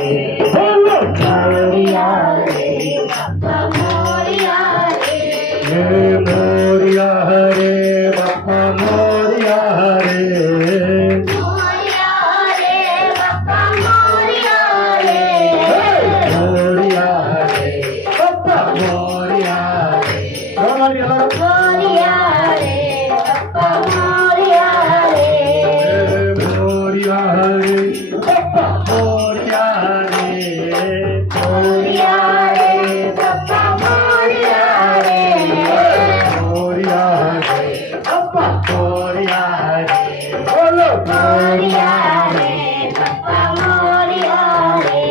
बोलो मोरिया रे बाप्पा मोरिया रे मोरिया रे बाप्पा मोरिया रे मोरिया रे बाप्पा मोरिया रे मोरिया रे बाप्पा मोरिया रे मोरिया रे बाप्पा मोरिया रे मोरिया रे बाप्पा मोरिया रे मोरिया रे बाप्पा मोरिया रे मोरिया रे बाप्पा मोरिया रे बोलो मोरिया रे बाप्पा मोरिया रे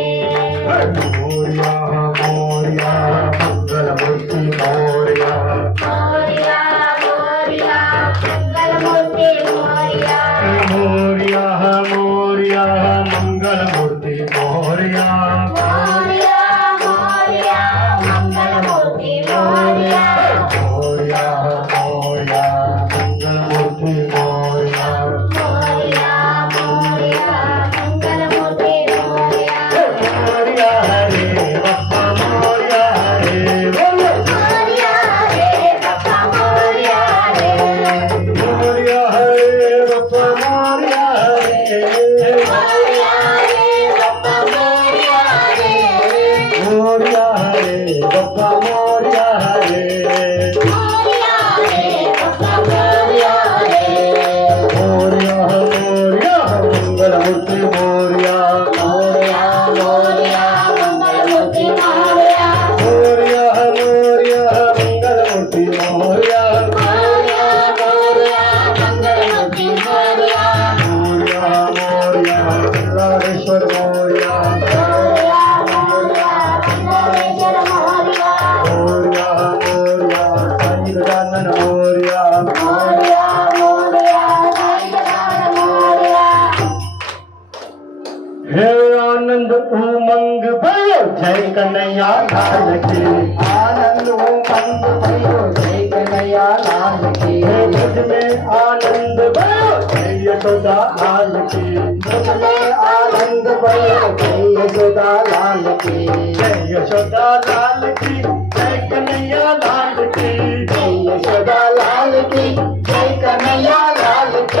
मोरिया मोरिया मंगलमूर्ति मोरिया मोरिया मोरिया मंगलमूर्ति मोरिया मोरिया मोरिया मंगलमूर्ति मोरिया मोरिया मोरिया मंगलमूर्ति मोरिया मोरिया मोरिया मंगलमूर्ति मोरिया मोरिया मोरिया मंगलमूर्ति मोरिया मोरिया रे बाप्पा मोरिया रे बोलो मोरिया रे बाप्पा मोरिया रे मोरिया रे बाप्पा मोरिया रे मोरिया रे बाप्पा मोरिया रे मोरिया रे बाप्पा मोरिया रे मोरिया रे बाप्पा मोरिया रे मोरिया मोरिया मंगलमूर्ति मोरिया मोरिया मोरिया मंगलमूर्ति मोरिया मोरिया मोरिया मंगलमूर्ति मोरिया मोरिया मोरिया मंगलमूर्ति मोरिया मोरिया मोरिया सिद्धेश्वर मोरिया मोरिया मोरिया सिद्धेश्वर मोरिया मोरिया मोरिया साईं गजानन मोरिया मोरिया मोरिया साईं गजानन मोरिया हे आनंद उमंग भयो जय कन्हैया लाल की आनंद उमंग भयो जय कन्हैया लाल की मुझ में आनंद भयो जय यशोदा लाल की मुझ में आनंद भयो जय यशोदा लाल की जय यशोदा लाल की जय कन्हैया लाल की जय यशोदा लाल की जय कन्हैया लाल की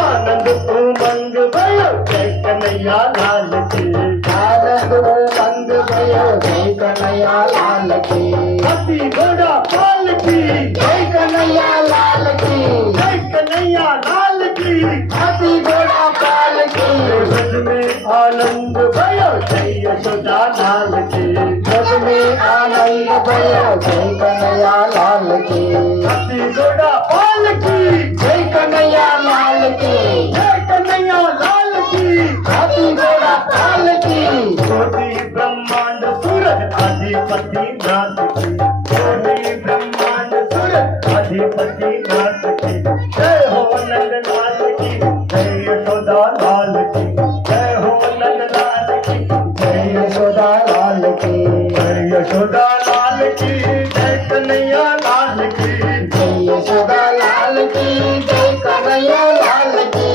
आनंद उमंग भयो जय कन्हैया लाल की आनंद उमंग भयो जय कन्हैया लाल की हाथी घोड़ा पाल की जय कन्हैया लाल की जय कन्हैया लाल की हाथी घोड़ा पाल की रस में आनंद भयो जय यशोदा लाल की रस में आनंद भयो जय कन्हैया लाल की हाथी घोड़ा पाल की जय कन्हैया लाल की जय कन्हैया लाल की हाथी घोड़ा पाल की कोटि ब्रह्मांड सूरज अधिपति नाथ की कोटि ब्रह्मांड सूरज अधिपति नाथ की जय हो नंद लाल की जय यशोदा लाल की जय हो नंद लाल की जय यशोदा लाल की जय यशोदा लाल की जय कन्हैया लाल की जय यशोदा लाल की जय कन्हैया लाल की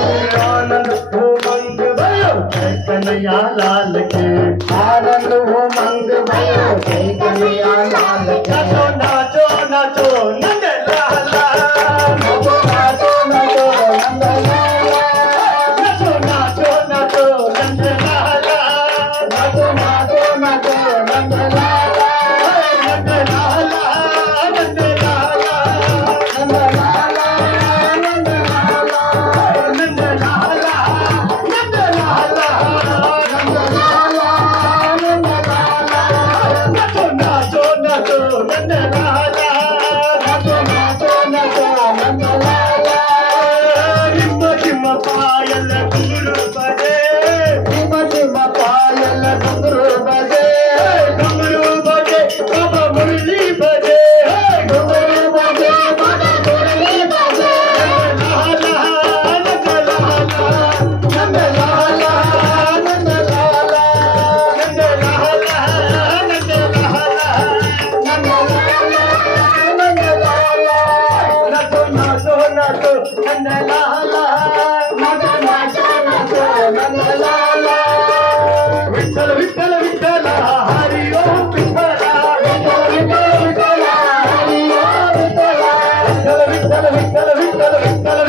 आनंद उमंग भयो जय कन्हैया लाल की आनंद उमंग भयो जय कन्हैया लाल की नाचो नाचो नाचो नंद लाला नाचो नाचो नाचो नंद लाला नाचो नाचो नाचो नंद लाला नाचो नाचो नाचो नंद लाला नंद लाला नंद लाला नंद लाला नंद लाला नंद लाला नंद लाला नंद लाला नंद लाला नाचो नाचो नाचो नंद लाला विठ्ठल विठ्ठला हरी ओम विठ्ठला विठ्ठल विठ्ठल विठ्ठला हरी ओम विठ्ठला विठ्ठल विठ्ठल विठ्ठल विठ्ठल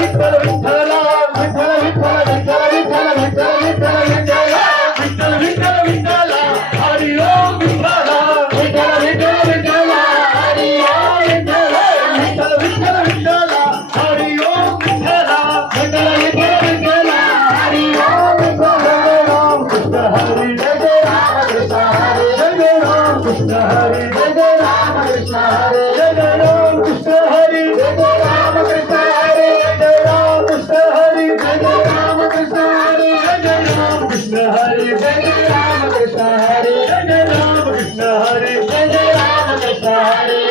विठ्ठल विठ्ठला विठ्ठल विठ्ठल विठ्ठल विठ्ठल विठ्ठल विठ्ठल विठ्ठला विठ्ठल विठ्ठल विठ्ठला हरी ओम विठ्ठला विठ्ठल विठ्ठल विठ्ठला हरी ओम विठ्ठला विठ्ठल विठ्ठल विठ्ठला हरी ओम विठ्ठला विठ्ठल विठ्ठल विठ्ठला हरी ओम विठ्ठला राम कृष्ण हरी जय जय राम कृष्ण हरी जय जय राम कृष्ण हरी जय जय राम कृष्ण हरी जय जय राम कृष्ण हरी जय जय राम कृष्ण हरी जय जय राम कृष्ण हरी जय जय राम कृष्ण हरी जय जय राम कृष्ण हरी जय जय राम कृष्ण हरी जय जय राम कृष्ण हरी जय जय राम कृष्ण हरी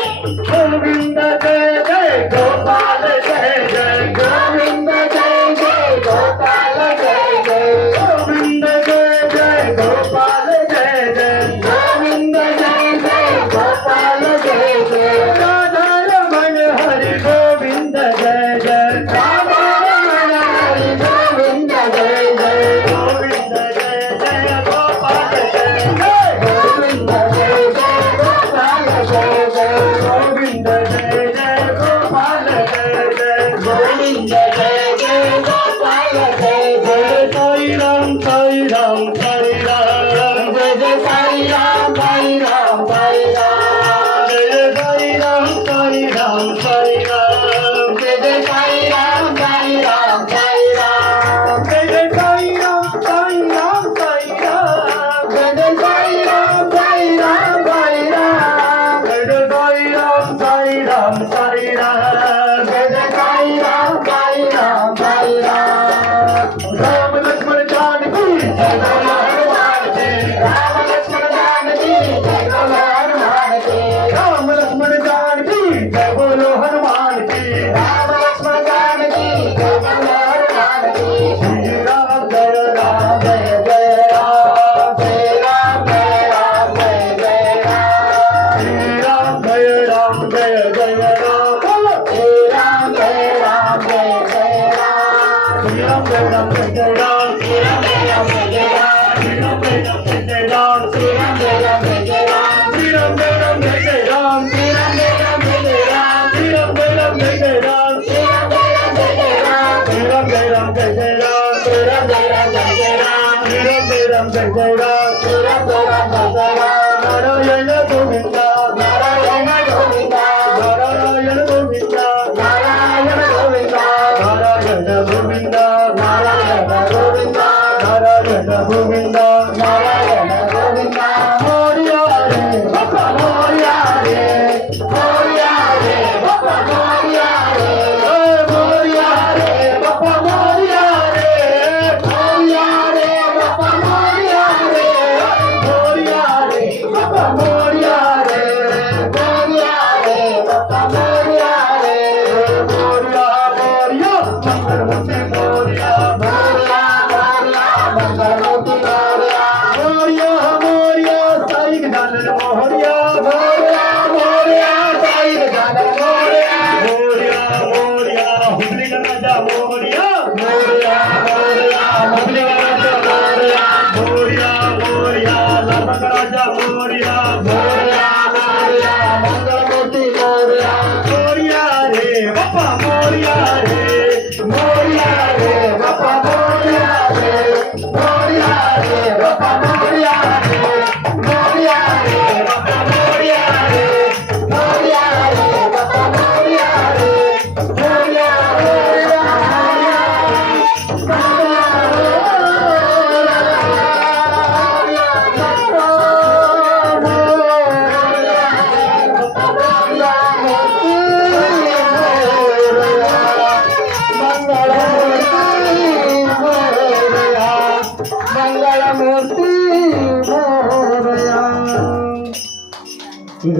गोविंद जय जय गोपाल जय जय गोविंद जय जय गोपाल जय जय गोविंद जय जय गोपाल जय जय गोविंद जय जय गोपाल जय जय राधा रमण हरि गोविंद जय जय राधा रमण हरि गोविंद जय जय गोविंद जय जय गोपाल जय जय गोविंद जय जय गोपाल जय जय गोविंद जय जय गोपाल जय जय गोविंद जय जय गोपाल जय जय साई राम साई राम साई राम जय जय साई राम साई राम साई राम जय जय साई राम साई राम साई राम जय जय साई राम साई राम साई राम जय जय साई राम साई राम साई राम जय जय साई राम साई राम साई राम जय जय साई राम साई राम साई राम जय जय साई राम साई राम साई राम राम लक्ष्मण जानकी जय बोलो हनुमान जी राम लक्ष्मण जानकी जय बोलो हनुमान जी राम लक्ष्मण जानकी जय बोलो हनुमान जी राम लक्ष्मण जानकी जय बोलो हनुमान जी श्री राम जय राम जय जय राम जय राम जय राम जय जय राम श्री राम जय राम जय जय राम बोलो श्री राम जय राम जय जय राम श्री राम जय राम जय जय राम श्री राम जय राम जय जय राम श्री राम जय राम जय जय राम श्री राम जय राम जय जय राम श्री राम जय राम जय जय राम श्री राम जय राम जय जय राम श्री राम जय राम जय जय राम श्री राम जय राम जय जय राम श्री राम जय राम जय जय राम श्री राम जय राम जय जय राम श्री राम जय राम जय जय राम श्री राम जय राम जय जय राम नारायण गोविंद नारायण गोविंद नारायण गोविंद नारायण गोविंद नारायण गोविंद नारायण गोविंद नारायण गोविंद नारायण गोविंद मोरिया रे बाप्पा मोरिया रे मोरिया रे बाप्पा मोरिया रे मोरिया रे बाप्पा मोरिया रे मोरिया रे बाप्पा मोरिया रे मोरिया रे बाप्पा मोरिया रे मोरिया रे बाप्पा मोरिया रे मोरिया मोरिया मंगलमूर्ति मोरिया मोरिया मोरिया मंगलमूर्ति मोरिया मोरिया मोरिया साई गजानन मोरिया मोरिया मोरिया साई गजानन मोरिया मोरिया मोरिया हुबली का राजा मोरिया मोरिया मोरिया हुबली का राजा मोरिया मोरिया मोरिया लाल का राजा मोरिया मोरिया मोरिया मंगलमूर्ति मोरिया मोरिया रे बाप्पा मोरिया रे मोरिया रे बाप्पा मोरिया रे मोरिया रे बाप्पा मोरिया रे मोरिया रे बाप्पा मोरिया रे मोरिया रे बाप्पा मोरिया रे मोरिया मोरिया मंगलमूर्ति मोरया. ಈಗ